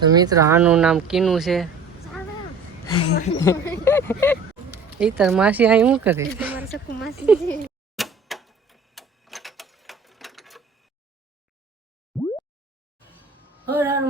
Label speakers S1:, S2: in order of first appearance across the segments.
S1: તો મિત્રો આનું નામ કીનું છે. એ તાર માસી આ શું કરે?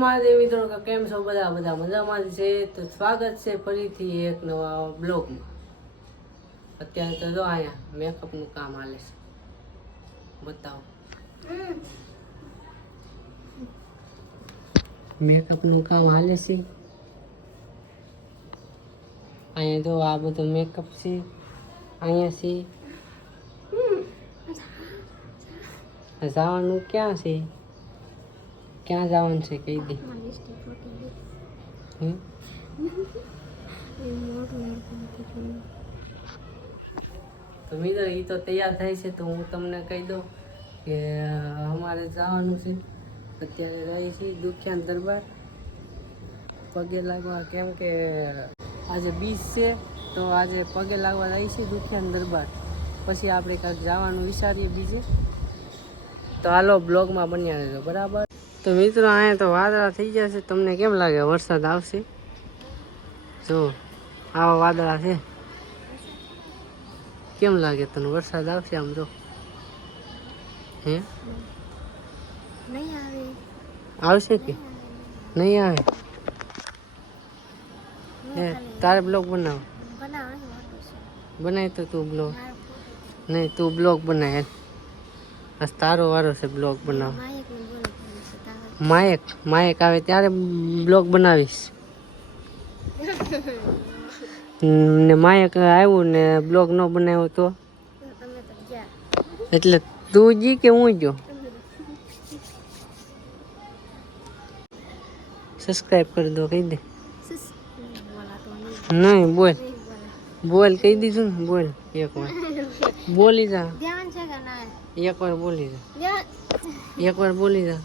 S1: મહાદેવ મિત્રો કેમ છો બધા? બધા મજામાં છે. તો સ્વાગત છે ફરીથી એક નવા બ્લોગમાં. અત્યારે તો જો અહીંયા મેકઅપનું કામ હાલે છે. બતાવો. મેકઅપનું કામ હાલે છે. અહીંયા જો આ બધો મેકઅપ છે. અહીંયા છે. જવાનું ક્યાં છે? ક્યાં જવાનું છે કહી દે? તો મિત્રો એ તો તૈયાર થાય છે તો હું તમને કહી દઉં કે અમારે જવાનું છે. અત્યારે રહી છીએ દુખ્યાન દરબાર. પગે લાગવા કેમ કે આજે બીચ છે, તો આજે પગે લાગવા રહી છીએ દુખ્યાન દરબાર. પછી આપણે કાંઈક જવાનું વિચારીએ બીજે. તો હાલો બ્લોગમાં બન્યા રહેજો, બરાબર? તો મિત્રો, અહીંયા તો વાદળા થઈ જશે તમને કેમ લાગે વરસાદ આવશે? જો, આવા વાદળા છે. કેમ લાગે તને વરસાદ આવશે આમ જો? હે?
S2: નહીં આવે.
S1: આવશે કે? નહીં આવે. તારે બ્લોગ બનાવ.
S2: બનાવો
S1: તો તું બ્લોગ. નહીં તું બ્લોગ બનાય આ તારો વારો છે બ્લોગ બનાવ. માયક માયક આવે ત્યારે બ્લોગ બનાવીશ. ને માયક આવ્યું ને બ્લોગ ન બનાવ્યો તો? એટલે તું જી કે હું જો સબસ્ક્રાઈબ કરી દો કહી દે.
S2: નહીં
S1: બોલ.
S2: બોલ.
S1: કહી દીધું ને બોલ એક વાર. બોલી જા.
S2: ધ્યાન છે કે ના?
S1: એક વાર બોલી જા. એક વાર બોલી જા.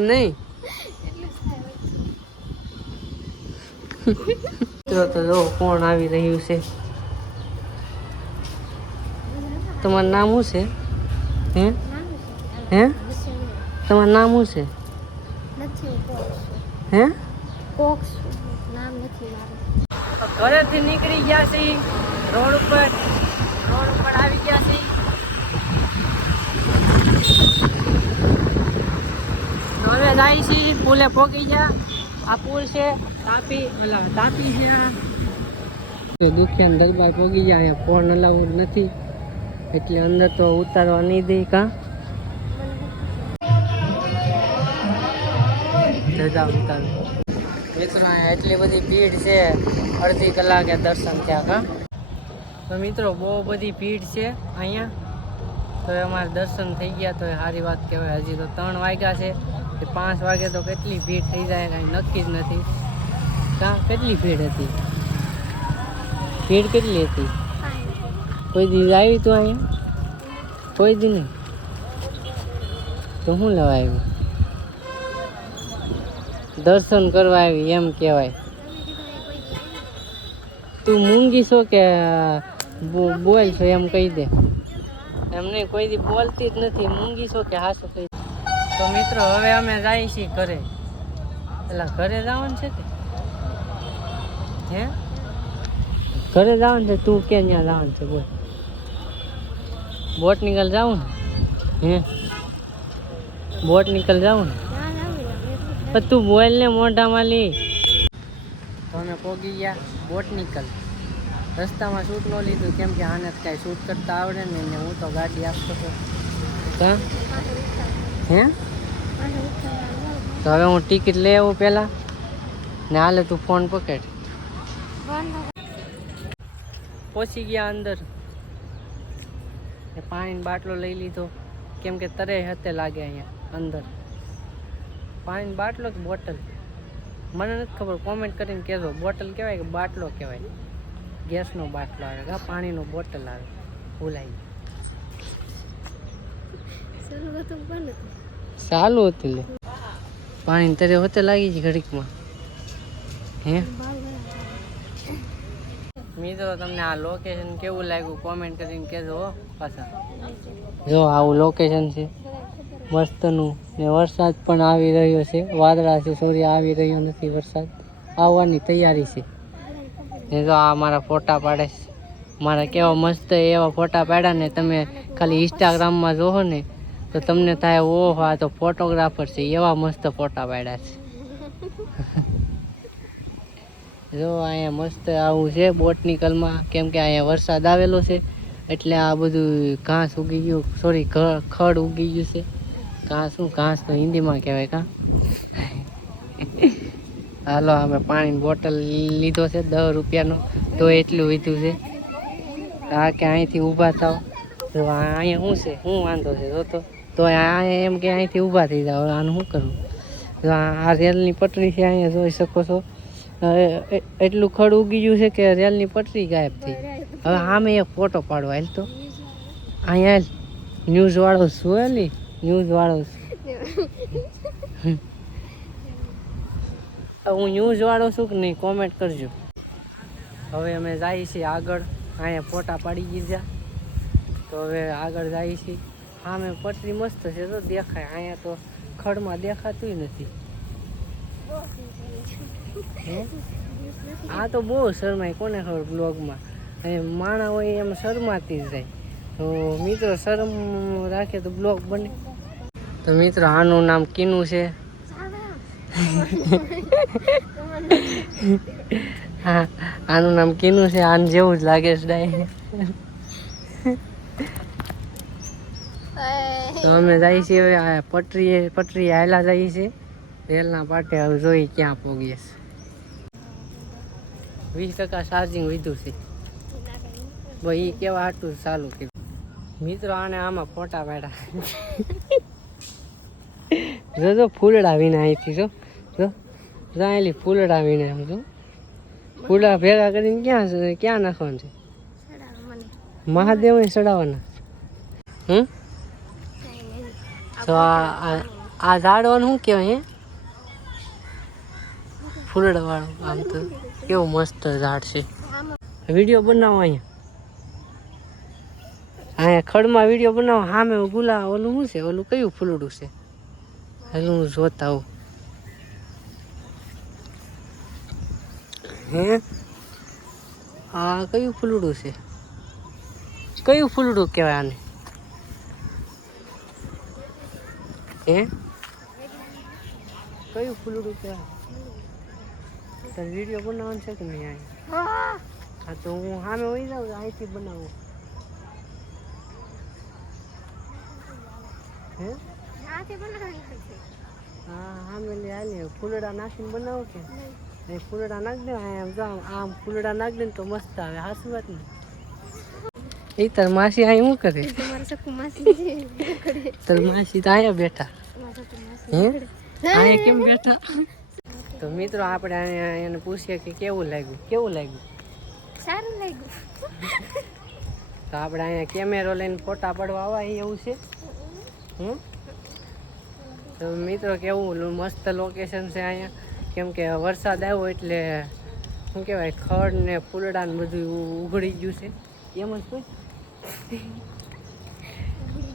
S1: નહીં. મિત્રો તો જો કોણ આવી રહ્યું છે? તમારું નામ શું છે? હે? હે? તમારું નામ શું છે? હે
S2: કોક્સ નામ નથી મારું.
S1: ઘરેથી નીકળી ગયા છે રોડ ઉપર રોડ ઉપર આવી ગયા છે હવે જાય છે પુલે પહોંચી ગયા. આ પુલ છે તાપી ઓલા તાપી છે દુખિયાન દરબાર પહોંચી ગયા અહીંયા ફોન અલાઉડ નથી. એટલે અંદર તો ઉતારવા નહીં દે કા? જતા ઉતાર. મિત્રો અહીંયા એટલી બધી ભીડ છે અડધી કલાકે દર્શન થયા કા? તો મિત્રો બહુ બધી ભીડ છે અહીંયા. તો અમારે દર્શન થઈ ગયા તો સારી વાત કહેવાય. હજી તો ત્રણ વાગ્યા છે. એ પાંચ વાગે તો કેટલી ભીડ થઈ જાય કાંઈ નક્કી જ નથી. કાં કેટલી ભીડ હતી? ભીડ કેટલી હતી? કોઈ દી આવી તું અહીંયા? કોઈ દી નહીં. તો શું લેવા આવ્યું દર્શન કરવા આવી એમ કહેવાય. તું મૂંગી છો કે બોલ છો એમ કહી દે. એમ નહીં, કોઈ દી બોલતી જ નથી. મૂંગી છો કે હાસો કહી તો મિત્રો, હવે અમે જાય છીએ ઘરે. એટલે ઘરે જવાનું છે કે? હે? ઘરે જવાનું છે? તું કે ત્યાં જવાનું છે? બોલ. બોટ નીકળ જાઉં ને? હે? બોટ નીકળ જાઉં ને? પણ તું બોલ ને મોઢામાં લી. તો અમે પોગી ગયા બોટ નીકળ રસ્તામાં શૂટ ન લીધું, કેમ કે આને કાંઈ શૂટ કરતા આવડે ને ને હું તો ગાડી આપતો હતો. હા હે? તો હવે હું ટિકિટ લઈ આવું પહેલાં ને હાલે તું ફોન પકડ. પહોંચી ગયા અંદર. પાણીનો બાટલો લઈ લીધો. કેમ કે તરે હતે લાગે અહીંયા, અંદર. પાણીનો બાટલો કે બોટલ? મને નથી ખબર કોમેન્ટ કરીને કહેજો. બોટલ કહેવાય કે બાટલો કહેવાય? ગેસનો બાટલો આવે કે પાણીનો બોટલ આવે. ભૂલાઈ ચાલુ હતું લે. પાણી તરે હોતે લાગી છે ઘડીકમાં. હે? મિત્રો તમને આ લોકેશન કેવું લાગ્યું? કોમેન્ટ કરીને કહેજો પાછા. જો આવું લોકેશન છે. મસ્તનું ને વરસાદ પણ આવી રહ્યો છે. વાદળા છે, સૂર્ય આવી રહ્યો નથી વરસાદ. આવવાની તૈયારી છે. ને તો આ મારા ફોટા પાડે છે. મારા કેવા મસ્ત એવા ફોટા પાડ્યા ને તમે ખાલી ઇન્સ્ટાગ્રામમાં જોવો ને, તો તમને થાય, ઓહો, આ તો ફોટોગ્રાફર છે. એવા મસ્ત ફોટા પાડ્યા છે. જો અહીંયા મસ્ત આવું છે બોટનિકલમાં. કેમ કે અહીંયા વરસાદ આવેલો છે. એટલે આ બધું ઘાસ ઉગી ગયું. સોરી ખડ ઉગી ગયું છે. ઘાસ શું ઘાસ તો હિન્દીમાં કહેવાય કાં? હાલો, અમે પાણીની બોટલ લીધો છે, દસ રૂપિયાનો. તો એટલું લીધું છે. આ કે અહીંથી ઊભા થાવ. તો આ- અહીંયા શું છે? શું વાંધો છે જો તો તો અહીંયા એમ કે અહીંથી ઊભા થઈ જાઓ. આનું શું કરવું તો આ આ રેલની પટરી છે, અહીંયા જોઈ શકો છો. એટલું ખડ ઉગી ગયું છે કે રેલની પટરી ગાયબ થઈ. હવે આમે એક ફોટો પાડવા હાલ તો. અહીંયા ન્યૂઝવાળો શું ન્યૂઝ વાળો. હું ન્યૂઝ વાળો છું કે નહીં કોમેન્ટ કરજો. હવે અમે જઈએ છીએ આગળ. અહીંયા ફોટા પાડી દીધા. તો હવે આગળ જઈએ છીએ. મેં પટરી મસ્ત છે તો દેખાય. અહીંયા તો ખડમાં દેખાતું નથી. હે? આ તો બહુ શરમાય કોને ખબર બ્લોગમાં? અહીં માણા હોય એમ શરમાતી જ જાય. તો મિત્રો, શરમ રાખે તો બ્લોગ બને. તો મિત્રો, આનું નામ કીનું છે. હા, આનું નામ કીનું છે. આન જેવું જ લાગે છે ડાય. તો અમે જઈએ છીએ હવે પટરીએ પટરી હાયલા જઈએ છીએ રેલના પાટે હવે જોઈ ક્યાં છે. વીસ ટકા ચાર્જિંગ વીધું છે. ભાઈ એ કેવા હાટું ચાલુ કર્યું. મિત્રો આને આમાં ફોટા પાડ્યા. જો જો ફૂલડા વીને અહીંથી જો જો જો અહીંથી ફૂલડા વીને આમ જો. ફૂલડા ભેગા કરીને ક્યાં છે- ક્યાં નાખવાનું છે? મહાદેવને ચડાવવાના. હમ? તો આ ઝાડવાનું શું કહેવાય હે? ફૂલડાવાળું આમ તો કેવું મસ્ત ઝાડ છે. વીડિયો બનાવો અહીંયા. અહીંયા ખડમાં વીડિયો બનાવો સામે ગુલા ઓલું શું છે? ઓલું કયું ફૂલડું છે? હાલું હું? જોતા આવું હે આ કયું ફૂલડું છે? કયું ફૂલડું કહેવાય આને? હે? કયું ફૂલડું કહેવાય? તારે વીડિયો બનાવવાનો છે કે નહીં આ? હા તો હું સામે વહી જાઉં અહીંથી બનાવું. હે? હા સામે લે હાલે. ફૂલડા નાખીને બનાવો કે? એ ફૂલડા નાખ દે આમ જો આમ- ફૂલડા નાખ દે તો મસ્ત આવે. હાસુ વાત ને? એ તાર માસી અહીં શું કરે? તાર માસી તો આયા બેઠા. હે? અહીંયા કેમ બેઠા? તો મિત્રો આપણે એને પૂછીએ કે કેવું લાગ્યું? કેવું લાગ્યું?
S2: સારું લાગ્યું.
S1: તો આપણે અહીંયા કેમેરો લઈને ફોટા પડવા આવા એવું છે? હમ? તો મિત્રો, કેવું મસ્ત લોકેશન છે અહીંયા. કેમ કે વરસાદ આવ્યો એટલે, શું કહેવાય, ખડ ને ફૂલડા ને બધું ઉઘડી ગયું છે. એમ જ કોઈ?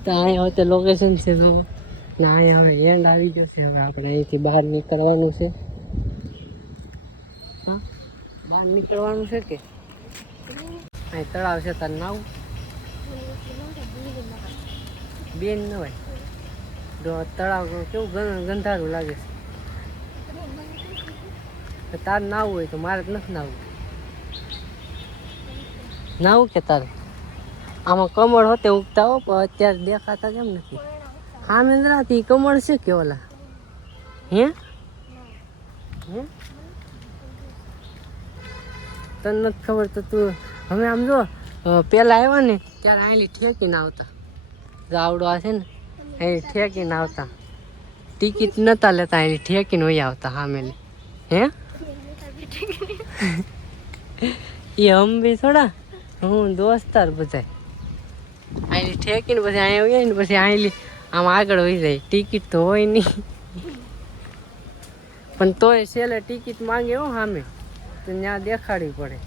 S1: તો અહીંયા હવે લોકેશન છે તો ના અહીંયા હવે એન્ડ આવી ગયો છે. હવે આપણે અહીંથી બહાર નીકળવાનું છે. હા? બહાર નીકળવાનું છે કે? અહીં તળાવ છે તાર નાવું બેન ન હોય. તો તળાવ કેવું ગંધારું લાગે છે. તાર નાવું હોય તો મારે જ નથી નાવું. નાવું કે તારે? આમાં કમળ હોતે ઉગતા હો, પણ અત્યારે દેખાતા કેમ નથી? હા મેંદ્રાથી કમળ છે કે ઓલા? હે? હે? તને નથી ખબર તો તું, હવે આમ જો પેલા આવ્યા ને, ત્યારે અહીંલી ઠેકીને આવતા. આવડો આ છે ને અહીં ઠેકીને આવતા. ટિકિટ નતા લેતા અહીં ઠેકીને વહી આવતા સામેલી હે? એ હમ બી થોડા? હું દોસ્તાર બધાય. અહીં ઠેકીને પછી અહીંયા વહી ને પછી અહીં આમ આગળ વહી જાય. ટિકિટ તો હોય નહીં પણ તોય છેલ્લે ટિકિટ માંગે હો સામે. તો ત્યાં દેખાડવી પડે.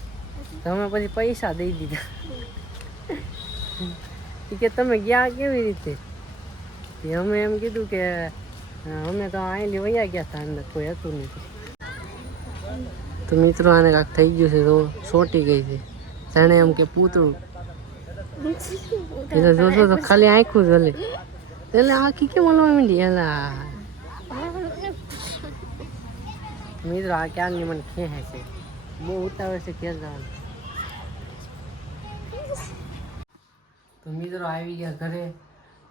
S1: તો અમે પછી પૈસા દઈ દીધા. કે તમે ગયા કેવી રીતે? અમે એમ કીધું કે અમે તો અહીંથી વૈયા ગયા હતા અંદર કોઈ હતું નથી. તો મિત્રો આને કાંક થઈ ગયું છે, તો સોટી ગઈ છે. જાણે એમ કે પૂતળું. એટલે જોતો તો ખાલી આંખું જ હલે. એટલે આખી કેમ હલવા માંડી? એલા. મિત્રો, આ ક્યારની મને ખેંચે છે? બહુ ઉતાવળ છે ક્યાં જવાનું. તો મિત્રો, આવી ગયા ઘરે.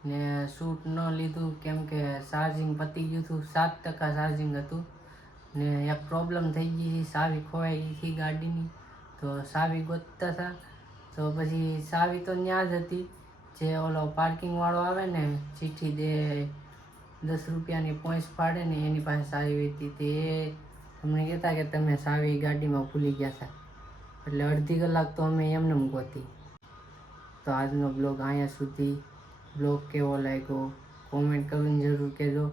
S1: ને શૂટ ન લીધું, કેમ કે ચાર્જિંગ પતી ગયું હતું, સાત ટકા ચાર્જિંગ હતું. ને એક પ્રોબ્લેમ થઈ ગઈ હતી, સાવી ખોવાઈ ગઈ હતી ગાડીની. તો સાવી ગોતતા હતા. તો પછી સાવી તો ત્યાં જ હતી. જે ઓલો પાર્કિંગવાળો આવે ને, ચીઠી દે, દસ રૂપિયાની પોઈન્ટ્સ પાડે ને, એની પાસે સાવી હતી. તે અમને કહેતા કે તમે સાવી ગાડીમાં ભૂલી ગયા હતા. એટલે અડધી કલાક તો અમે એમને ગોતી. તો આજનો બ્લોગ અહીંયા સુધી. બ્લોગ કેવો લાગ્યો? કોમેન્ટ કરીને જરૂર કહેજો.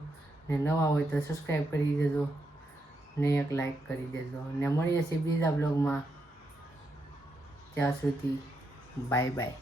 S1: ને નવા હોય તો સબસ્ક્રાઈબ કરી દેજો. ને એક લાઈક કરી દેજો. ને મળીએ છીએ બીજા બ્લોગમાં. ત્યાં સુધી બાય બાય